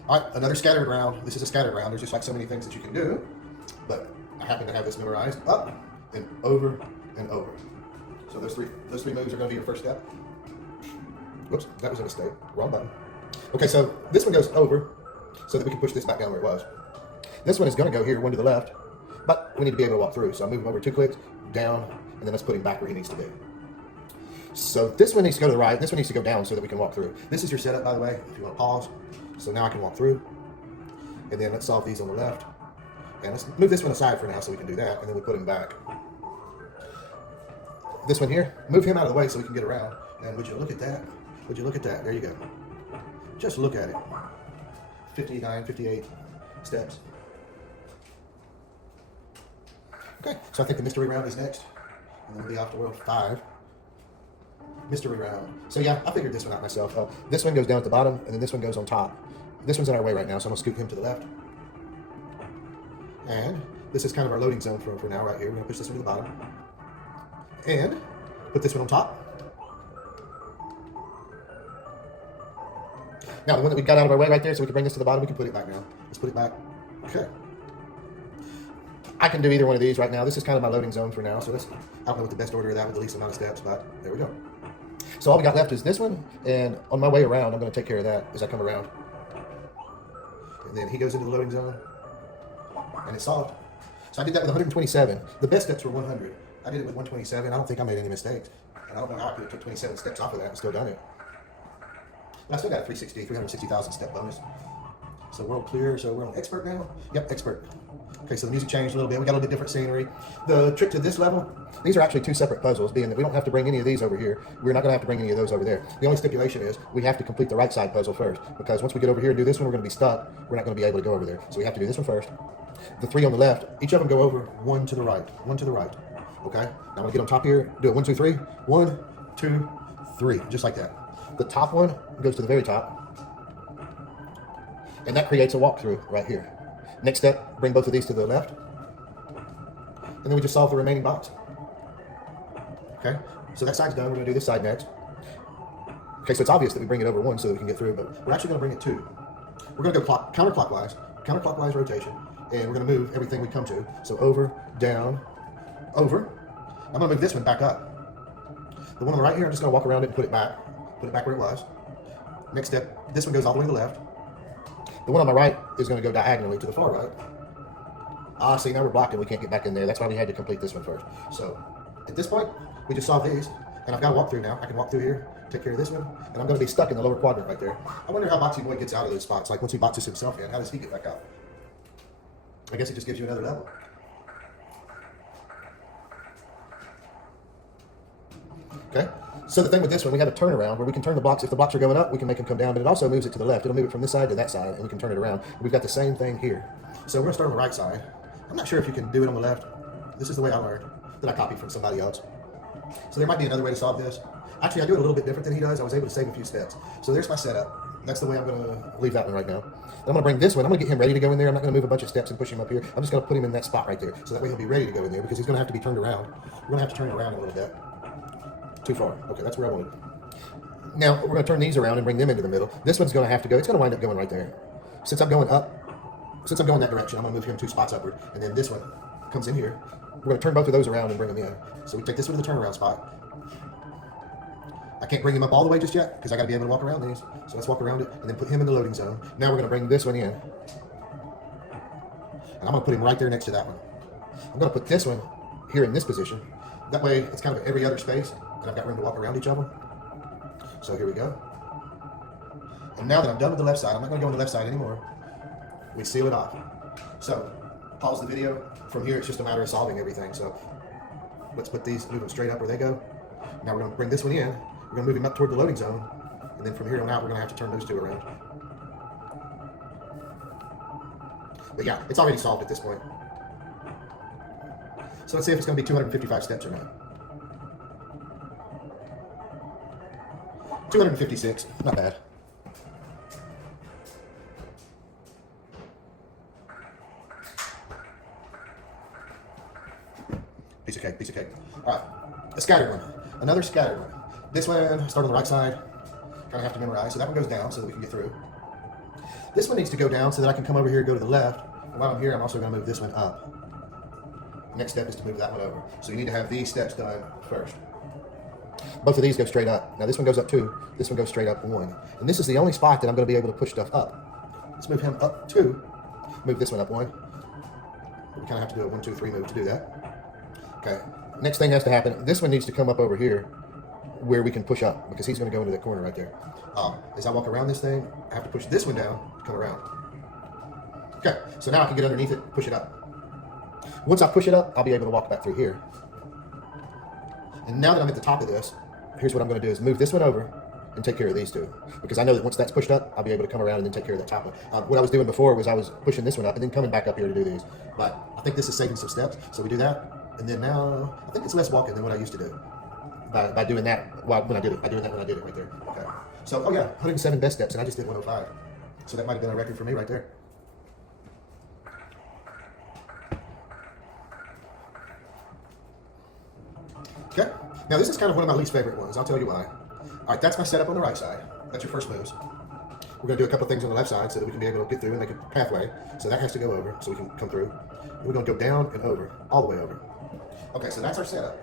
All right, another scattered round. This is a scattered round. There's just like so many things that you can do, but I happen to have this memorized. Up and over and over. So those three moves are going to be your first step. Whoops, that was a mistake. Wrong button. Okay, so this one goes over so that we can push this back down where it was. This one is going to go here, one to the left, but we need to be able to walk through. So I move him over 2 clicks, down, and then let's put him back where he needs to be. So this one needs to go to the right, this one needs to go down so that we can walk through. This is your setup, by the way, if you want to pause. So now I can walk through. And then let's solve these on the left. And let's move this one aside for now so we can do that, and then we put him back. This one here, move him out of the way so we can get around. And would you look at that? Would you look at that? There you go. Just look at it. 59, 58 steps. Okay, so I think the mystery round is next. And then we'll be off to world 5. Mystery round. So yeah, I figured this one out myself. This one goes down at the bottom, and then this one goes on top. This one's in our way right now, so I'm going to scoop him to the left. And this is kind of our loading zone for now right here. We're going to push this one to the bottom. And put this one on top. Now, the one that we got out of our way right there, so we can bring this to the bottom, we can put it back now. Let's put it back. Okay. I can do either one of these right now. This is kind of my loading zone for now, so I don't know what the best order of that with the least amount of steps, but there we go. So all we got left is this one, and on my way around, I'm going to take care of that as I come around. And then he goes into the loading zone, and it's solved. So I did that with 127. The best steps were 100. I did it with 127. I don't think I made any mistakes. And I don't know how I could have took 27 steps off of that and still done it. But I still got a 360,000 step bonus. So world clear. So we're on expert now. Yep, expert. Okay, so the music changed a little bit. We got a little bit different scenery. The trick to this level, these are actually 2 separate puzzles, being that we don't have to bring any of these over here. We're not going to have to bring any of those over there. The only stipulation is we have to complete the right side puzzle first, because once we get over here and do this one, we're going to be stuck. We're not going to be able to go over there. So we have to do this one first. The 3 on the left, each of them go over 1 to the right. 1 to the right. Okay? Now I'm going to get on top here. Do it 1, 2, 3. 1, 2, 3. Just like that. The top one goes to the very top. And that creates a walkthrough right here. Next step, bring both of these to the left. And then we just solve the remaining box. Okay, so that side's done. We're going to do this side next. Okay, so it's obvious that we bring it over 1 so that we can get through, but we're actually going to bring it 2. We're going to go counterclockwise rotation, and we're going to move everything we come to. So over, down, over. I'm going to move this one back up. The one on the right here, I'm just going to walk around it and put it back where it was. Next step, this one goes all the way to the left. The one on my right is going to go diagonally to the far right. Ah, see, now we're blocking. We can't get back in there. That's why we had to complete this one first. So, at this point, we just solved these, and I've got to walk through now. I can walk through here, take care of this one, and I'm going to be stuck in the lower quadrant right there. I wonder how Boxy Boy gets out of those spots. Like, once he boxes himself in, how does he get back out? I guess it just gives you another level. Okay, so the thing with this one, we have a turnaround where we can turn the blocks. If the blocks are going up, we can make them come down, but it also moves it to the left. It'll move it from this side to that side, and we can turn it around. We've got the same thing here. So we're going to start on the right side. I'm not sure if you can do it on the left. This is the way I learned, that I copied from somebody else. So there might be another way to solve this. Actually, I do it a little bit different than he does. I was able to save a few steps. So there's my setup. That's the way I'm going to leave that one right now. Then I'm going to bring this one. I'm going to get him ready to go in there. I'm not going to move a bunch of steps and push him up here. I'm just going to put him in that spot right there. So that way he'll be ready to go in there, because he's going to have to be turned around. We're going to have to turn it around a little bit. Too far. Okay, that's where I wanted. Now, we're going to turn these around and bring them into the middle. This one's going to have to go. It's going to wind up going right there. Since I'm going that direction, I'm going to move him 2 spots upward. And then this one comes in here. We're going to turn both of those around and bring them in. So we take this one to the turnaround spot. I can't bring him up all the way just yet, because I got to be able to walk around these. So let's walk around it and then put him in the loading zone. Now we're going to bring this one in. And I'm going to put him right there next to that one. I'm going to put this one here in this position. That way, it's kind of every other space. and I've got room to walk around each of them. So here we go. And now that I'm done with the left side, I'm not going to go on the left side anymore. We seal it off. So pause the video. From here, it's just a matter of solving everything. So let's put these, move them straight up where they go. Now we're going to bring this one in. We're going to move him up toward the loading zone. And then from here on out, we're going to have to turn those two around. But yeah, it's already solved at this point. So let's see if it's going to be 255 steps or not. 256, not bad. Piece of cake, piece of cake. All right, a scattered one. Another scattered one. This one, start on the right side. Kind of have to memorize. So that one goes down so that we can get through. This one needs to go down so that I can come over here and go to the left. And while I'm here, I'm also going to move this one up. Next step is to move that one over. So you need to have these steps done first. Both of these go straight up. Now this one goes up 2. This one goes straight up 1. And this is the only spot that I'm going to be able to push stuff up. Let's move him up 2. Move this one up 1. We kind of have to do a 1, 2, 3 move to do that. Okay. Next thing has to happen. This one needs to come up over here where we can push up because he's going to go into that corner right there. As I walk around this thing, I have to push this one down to come around. Okay. So now I can get underneath it, push it up. Once I push it up, I'll be able to walk back through here. And now that I'm at the top of this, here's what I'm going to do is move this one over and take care of these two. Because I know that once that's pushed up, I'll be able to come around and then take care of that top one. What I was doing before was I was pushing this one up and then coming back up here to do these. But I think this is saving some steps. So we do that. And then now, I think it's less walking than what I used to do. By doing that, when I did it. By doing that when I did it right there. Okay. So, oh yeah, 107 best steps and I just did 105. So that might have been a record for me right there. Okay, now this is kind of one of my least favorite ones. I'll tell you why. All right, that's my setup on the right side. That's your first moves. We're going to do a couple things on the left side so that we can be able to get through and make a pathway. So that has to go over so we can come through. And we're going to go down and over, all the way over. Okay, so that's our setup.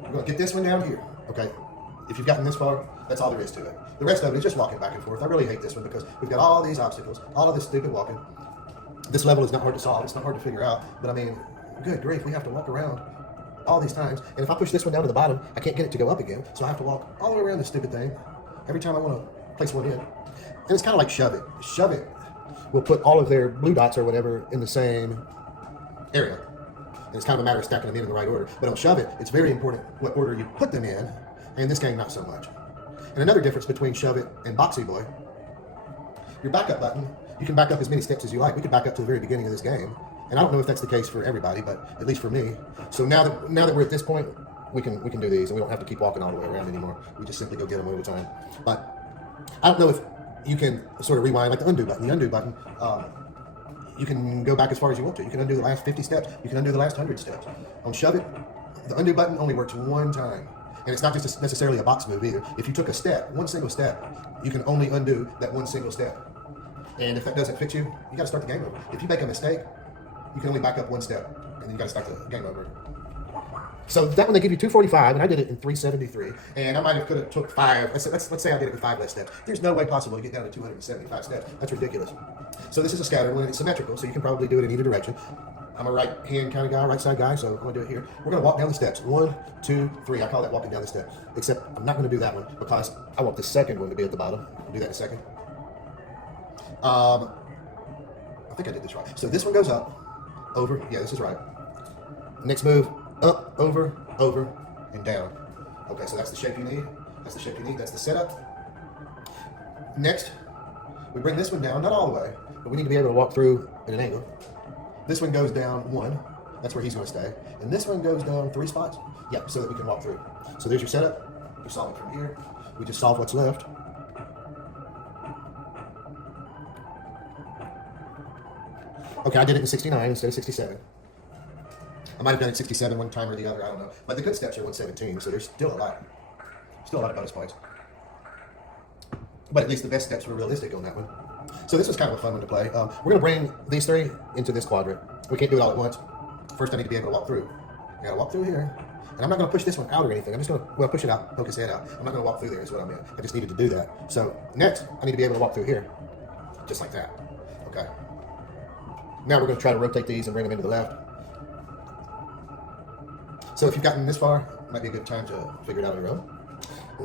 We're going to get this one down here. Okay, if you've gotten this far, that's all there is to it. The rest of it is just walking back and forth. I really hate this one because we've got all these obstacles, all of this stupid walking. This level is not hard to solve. It's not hard to figure out. But I mean, good grief, we have to walk around all these times, and if I push this one down to the bottom, I can't get it to go up again, so I have to walk all the way around this stupid thing every time I want to place one in. And it's kind of like shove it. Shove it will put all of their blue dots or whatever in the same area. And it's kind of a matter of stacking them in the right order. But on shove it, it's very important what order you put them in, and in this game, not so much. And another difference between shove it and Boxy Boy, your backup button, you can back up as many steps as you like. We could back up to the very beginning of this game. And I don't know if that's the case for everybody, but at least for me. So now that we're at this point, we can do these, and we don't have to keep walking all the way around anymore. We just simply go get them one at a time. But I don't know if you can sort of rewind like the undo button. The undo button, you can go back as far as you want to. You can undo the last 50 steps. You can undo the last 100 steps. On shove it, the undo button only works one time. And it's not just necessarily a box move either. If you took a step, one single step, you can only undo that one single step. And if that doesn't fit you, you got to start the game over. If you make a mistake, you can only back up one step, and then you got to start the game over. So that one they give you 245, and I did it in 373, and I might have could have took 5. Let's say I did it with 5 less steps. There's no way possible to get down to 275 steps. That's ridiculous. So this is a scattered one, and it's symmetrical, so you can probably do it in either direction. I'm a right hand kind of guy, right side guy, so I'm going to do it here. We're going to walk down the steps. 1, 2, 3. I call that walking down the steps. Except I'm not going to do that one because I want the second one to be at the bottom. I'll do that in a second. I think I did this right. So this one goes up. Over, yeah, this is right. Next move, up, over, and down. Okay, so that's the shape you need. That's the shape you need. That's the setup. Next, we bring this one down, not all the way, but we need to be able to walk through at an angle. This one goes down 1. That's where he's going to stay. And this one goes down 3 spots. Yeah, so that we can walk through. So there's your setup. You solve it from here. We just solve what's left. Okay, I did it in 69 instead of 67. I might have done it 67 one time or the other, I don't know. But the good steps are 117, so there's still a lot of bonus points. But at least the best steps were realistic on that one. So this was kind of a fun one to play. We're going to bring these 3 into this quadrant. We can't do it all at once. First, I need to be able to walk through. I got to walk through here. And I'm not going to push this one out or anything. I'm just going to, push it out, poke his head out. I'm not going to walk through there is what I meant. I just needed to do that. So next, I need to be able to walk through here. Just like that. Okay. Now we're going to try to rotate these and bring them into the left. So if you've gotten this far, might be a good time to figure it out on your own.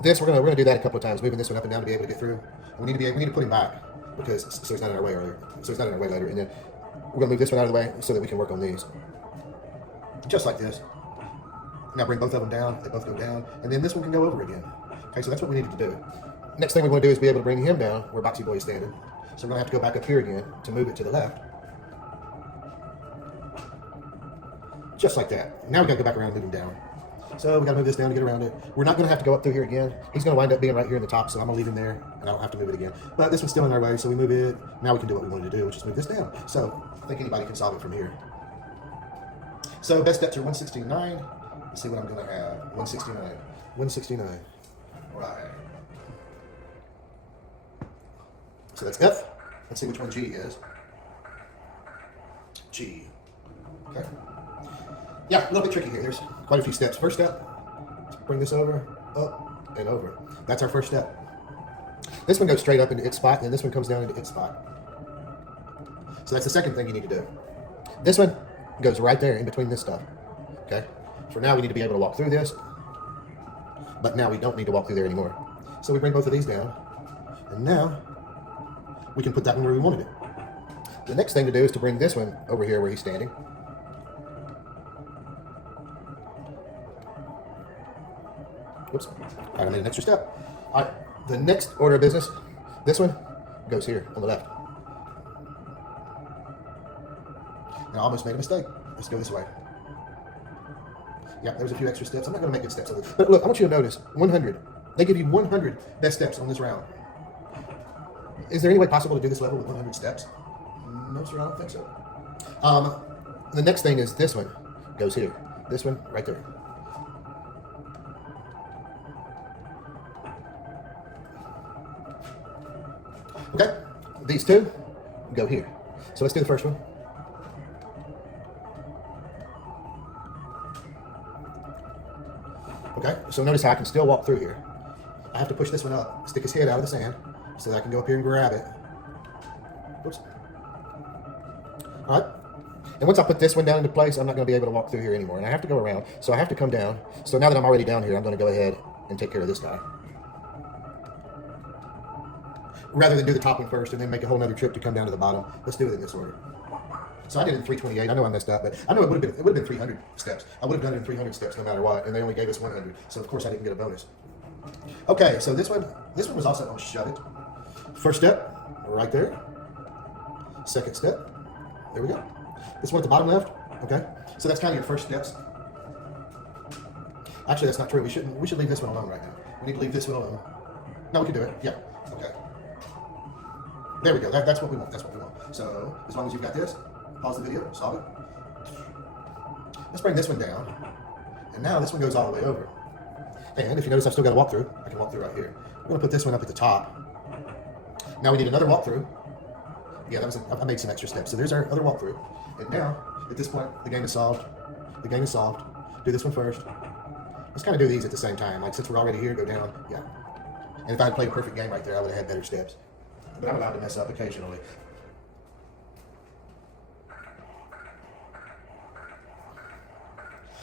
This we're gonna do that a couple of times, moving this one up and down to be able to get through. And we need to put him back because so he's not in our way earlier. So he's not in our way later. And then we're gonna move this one out of the way so that we can work on these. Just like this. Now bring both of them down. They both go down, and then this one can go over again. Okay, so that's what we needed to do. Next thing we want to do is be able to bring him down where Boxy Boy is standing. So we're gonna have to go back up here again to move it to the left. Just like that. Now we gotta go back around and move him down. So we gotta move this down to get around it. We're not gonna have to go up through here again. He's gonna wind up being right here in the top, so I'm gonna leave him there, and I don't have to move it again. But this one's still in our way, so we move it. Now we can do what we wanted to do, which is move this down. So I think anybody can solve it from here. So best steps are 169. Let's see what I'm gonna have. 169. 169. All right. So that's F. Let's see which one G is. G. Okay. Yeah, a little bit tricky here. There's quite a few steps. First step, bring this over, up, and over. That's our first step. This one goes straight up into its spot, and then this one comes down into its spot. So that's the second thing you need to do. This one goes right there in between this stuff. Okay? For now, we need to be able to walk through this, but now we don't need to walk through there anymore. So we bring both of these down, and now we can put that one where we wanted it. The next thing to do is to bring this one over here where he's standing. Whoops, I made an extra step. All right, the next order of business, this one goes here on the left. And I almost made a mistake. Let's go this way. Yeah, there's a few extra steps. I'm not going to make good steps of it. But look, I want you to notice 100. They give you 100 best steps on this round. Is there any way possible to do this level with 100 steps? No, sir, I don't think so. The next thing is this one goes here. This one right there. Okay, these two go here. So let's do the first one. Okay, so notice how I can still walk through here. I have to push this one up, stick his head out of the sand, so that I can go up here and grab it. Oops. All right, and once I put this one down into place, I'm not going to be able to walk through here anymore, and I have to go around, so I have to come down. So now that I'm already down here, I'm going to go ahead and take care of this guy, rather than do the top one first and then make a whole nother trip to come down to the bottom. Let's do it in this order. So I did it in 328. I know I messed up, but I know it would have been 300 steps. I would have done it in 300 steps no matter what, and they only gave us 100. So of course I didn't get a bonus. Okay, so this one was also on shove it. First step, right there. Second step, there we go. This one at the bottom left. Okay, so that's kind of your first steps. Actually, that's not true. We should leave this one alone right now. We need to leave this one alone. No, we can do it. Yeah. Okay. There we go. That's what we want. That's what we want. So as long as you've got this, pause the video, solve it. Let's bring this one down. And now this one goes all the way over. And if you notice I've still got to walk through, I can walk through right here. We're going to put this one up at the top. Now we need another walkthrough. Yeah, I made some extra steps. So there's our other walkthrough. And now, at this point, the game is solved. The game is solved. Do this one first. Let's kind of do these at the same time. Like, since we're already here, go down. Yeah. And if I had played a perfect game right there, I would have had better steps. But I'm allowed to mess up occasionally.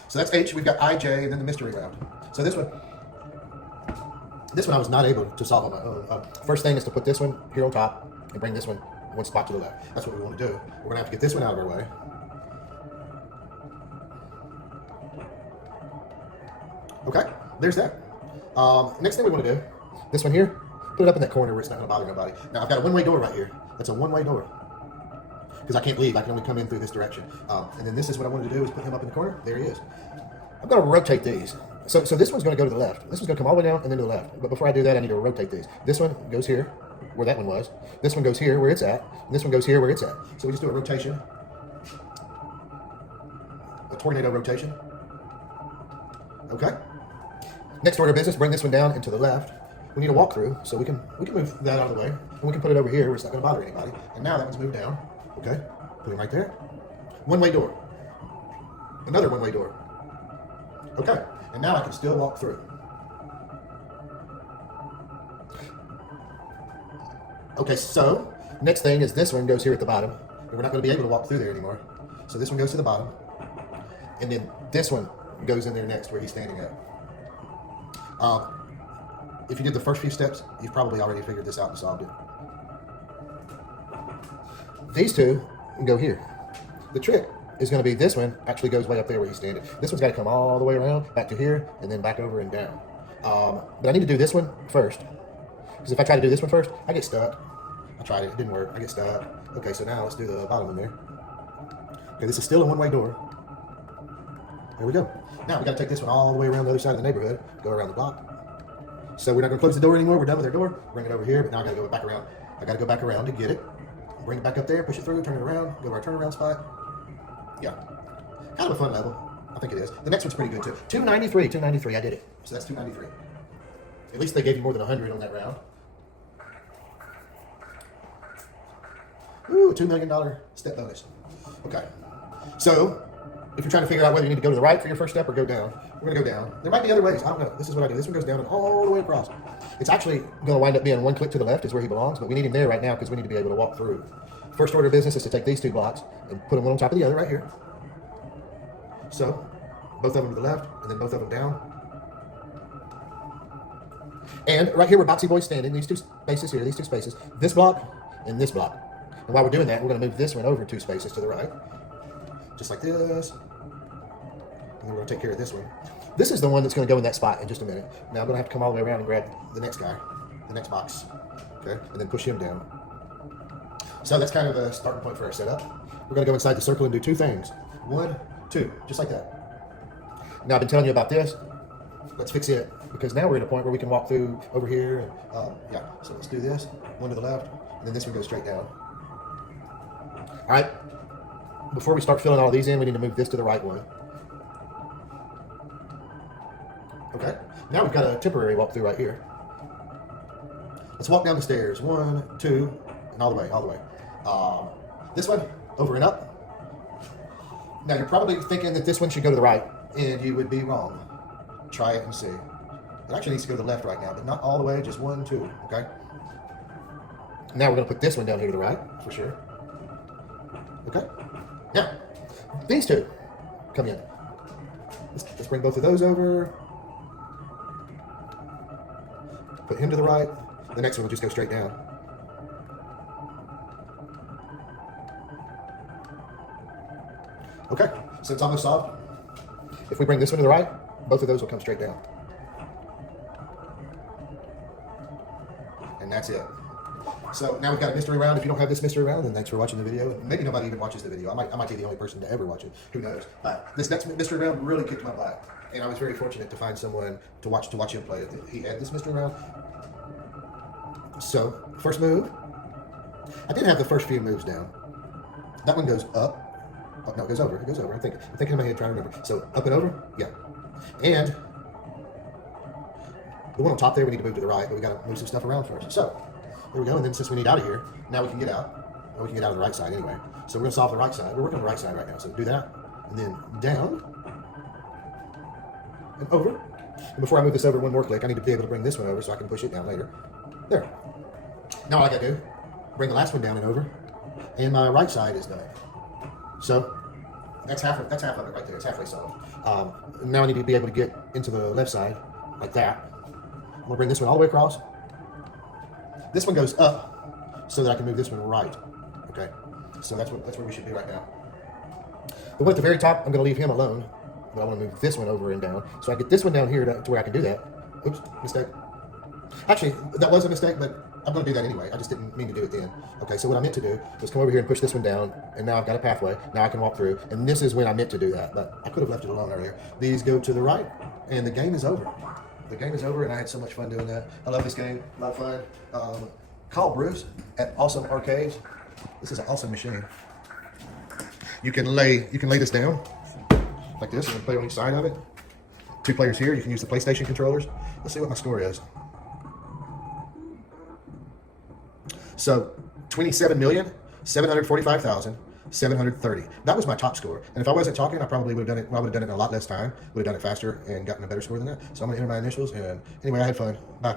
So that's H. We've got I, J, and then the mystery round. So this one I was not able to solve on my own. First thing is to put this one here on top and bring this one spot to the left. That's what we want to do. We're going to have to get this one out of our way. Okay, there's that. Next thing we want to do, this one here, put it up in that corner where it's not going to bother nobody. Now I've got a one-way door right here. That's a one-way door. Because I can't leave, I can only come in through this direction. And then this is what I wanted to do, is put him up in the corner. There he is. I'm going to rotate these. So this one's going to go to the left. This one's going to come all the way down and then to the left. But before I do that, I need to rotate these. This one goes here, where that one was. This one goes here, where it's at. And this one goes here, where it's at. So we just do a rotation. A tornado rotation. Okay. Next order of business, bring this one down and to the left. We need a walkthrough, so we can move that out of the way. And we can put it over here where it's not going to bother anybody. And now that one's moved down. Okay. Put him right there. One-way door. Another one-way door. Okay. And now I can still walk through. Okay, so next thing is this one goes here at the bottom. And we're not going to be able to walk through there anymore. So this one goes to the bottom. And then this one goes in there next where he's standing at. If you did the first few steps, you've probably already figured this out and solved it. These two go here. The trick is going to be this one actually goes way up there where he's standing. This one's got to come all the way around, back to here, and then back over and down. But I need to do this one first. Because if I try to do this one first, I get stuck. I tried it, it didn't work, I get stuck. Okay, so now let's do the bottom one there. Okay, this is still a one-way door. There we go. Now we got to take this one all the way around the other side of the neighborhood, go around the block. So we're not going to close the door anymore, we're done with our door. Bring it over here, but now I got to go back around. I got to go back around to get it. Bring it back up there, push it through, turn it around, go to our turnaround spot. Yeah, kind of a fun level. I think it is. The next one's pretty good too. 293, I did it. So that's 293. At least they gave you more than 100 on that round. Ooh, $2 million step bonus. Okay. So, if you're trying to figure out whether you need to go to the right for your first step or go down, we're going to go down. There might be other ways. I don't know. This is what I do. This one goes down and all the way across. It's actually going to wind up being one click to the left is where he belongs, but we need him there right now because we need to be able to walk through. First order of business is to take these two blocks and put them one on top of the other right here. So, both of them to the left and then both of them down. And right here where Boxy Boy's standing, these two spaces here, these two spaces, this block and this block. And while we're doing that, we're going to move this one over 2 spaces to the right. Just like this. And then we're going to take care of this one. This is the one that's going to go in that spot in just a minute. Now I'm going to have to come all the way around and grab the next guy, the next box. Okay, and then push him down. So that's kind of a starting point for our setup. We're going to go inside the circle and do 2 things. 1, 2, just like that. Now I've been telling you about this. Let's fix it, because now we're at a point where we can walk through over here. And, yeah, so let's do this. 1 to the left, and then this one goes straight down. All right, before we start filling all of these in, we need to move this to the right one. Okay, now we've got a temporary walkthrough right here. Let's walk down the stairs. 1, 2, and all the way, all the way. This one, over and up. Now you're probably thinking that this one should go to the right, and you would be wrong. Try it and see. It actually needs to go to the left right now, but not all the way, just 1, 2, okay? Now we're gonna put this one down here to the right, for sure. Okay? Now, these two come in. Let's bring both of those over. Put him to the right. The next one will just go straight down. Okay, so it's almost solved. If we bring this one to the right, both of those will come straight down. And that's it. So now we've got a mystery round. If you don't have this mystery round, then thanks for watching the video. Maybe nobody even watches the video. I might be the only person to ever watch it. Who knows? But this next mystery round really kicked my butt. And I was very fortunate to find someone to watch him play it. He had this mystery round. So, first move. I did have the first few moves down. That one goes up. Oh, no, it goes over. It goes over. I'm thinking in my head, trying to remember. So, up and over? Yeah. And the one on top there, we need to move to the right, but we got to move some stuff around first. So, there we go. And then since we need out of here, now we can get out. Or we can get out of the right side anyway. So, we're going to solve the right side. We're working on the right side right now. So, do that. And then down. And over. And before I move this over one more click, I need to be able to bring this one over so I can push it down later. There. Now all I got to do, bring the last one down and over. And my right side is done. So, that's half of it right there. It's halfway solved. Now I need to be able to get into the left side, like that. I'm going to bring this one all the way across. This one goes up, so that I can move this one right. Okay? So that's where we should be right now. The one at the very top, I'm going to leave him alone. But I want to move this one over and down. So I get this one down here to where I can do that. Oops, mistake. Actually, that was a mistake, but I'm going to do that anyway. I just didn't mean to do it then. Okay, so what I meant to do was come over here and push this one down, and now I've got a pathway. Now I can walk through, and this is when I meant to do that, but I could have left it alone earlier. These go to the right, and the game is over. The game is over, and I had so much fun doing that. I love this game. A lot of fun. Call Bruce at Awesome Arcades. This is an awesome machine. You can lay this down like this, and play on each side of it. 2 players here. You can use the PlayStation controllers. Let's see what my score is. So, 27,745,730. That was my top score. And if I wasn't talking, I probably would have done it. I would have done it in a lot less time. Would have done it faster and gotten a better score than that. So I'm gonna enter my initials. And anyway, I had fun. Bye.